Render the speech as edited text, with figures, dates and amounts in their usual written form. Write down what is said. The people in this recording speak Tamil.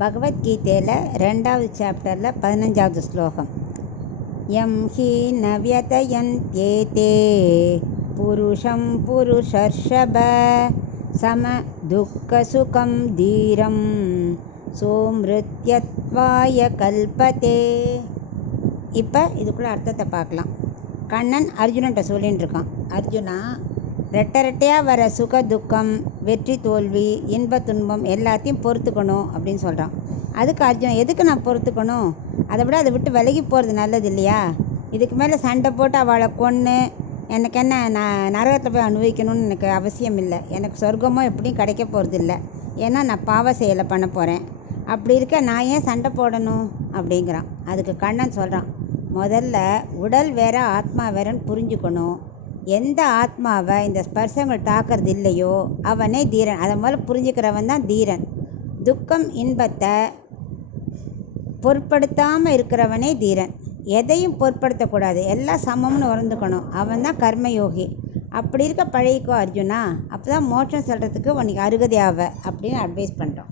பகவத்கீதையில் 2வது சாப்டரில் 15வது ஸ்லோகம். யம் ஹி ந வ்யதயந்த்யேதே புருஷம் புருஷர்ஷப சம துக்க சுகம் தீரம் சோம்ருத்யத்வாய கல்பதே. இப்போ இதுக்குள்ளே அர்த்தத்தை பார்க்கலாம். கண்ணன் அர்ஜுனன்ட்ட சொல்லின்னு இருக்கான். அர்ஜுனா, ரெட்டரெட்டையாக வர சுக துக்கம், வெற்றி தோல்வி, இன்ப துன்பம் எல்லாத்தையும் பொறுத்துக்கணும் அப்படின்னு சொல்கிறான். அதுக்கு அர்ஜுனன், எதுக்கு நான் பொறுத்துக்கணும்? அதை விட அதை விட்டு விலகி போகிறது நல்லது இல்லையா? இதுக்கு மேலே சண்டை போட்டு அவளை கொன்று எனக்கு என்ன, நான் நரகத்தில் போய் அனுபவிக்கணும்னு எனக்கு அவசியம் இல்லை. எனக்கு சொர்க்கமோ எப்படியும் கிடைக்க போகிறது இல்லை. ஏன்னா நான் பாவ செயலை பண்ண போகிறேன். அப்படி இருக்க நான் ஏன் சண்டை போடணும் அப்படிங்கிறான். அதுக்கு கண்ணன் சொல்கிறான், முதல்ல உடல் வேற ஆத்மா வேறன்னு புரிஞ்சுக்கணும். எந்த ஆத்மாவை இந்த ஸ்பர்சங்கள் தாக்கிறது இல்லையோ அவனே தீரன். அதை முதல்ல புரிஞ்சுக்கிறவன் தான் தீரன். துக்கம் இன்பத்தை பொருட்படுத்தாமல் இருக்கிறவனே தீரன். எதையும் பொருட்படுத்தக்கூடாது, எல்லாம் சமம்னு உணர்ந்துக்கணும். அவன் தான் கர்மயோகி. அப்படி இருக்க பழகிக்கோ அர்ஜுனா, அப்போ தான் மோட்சம் சொல்கிறதுக்கு உனக்கு அருகதை ஆவ அப்படின்னு அட்வைஸ் பண்ணுறோம்.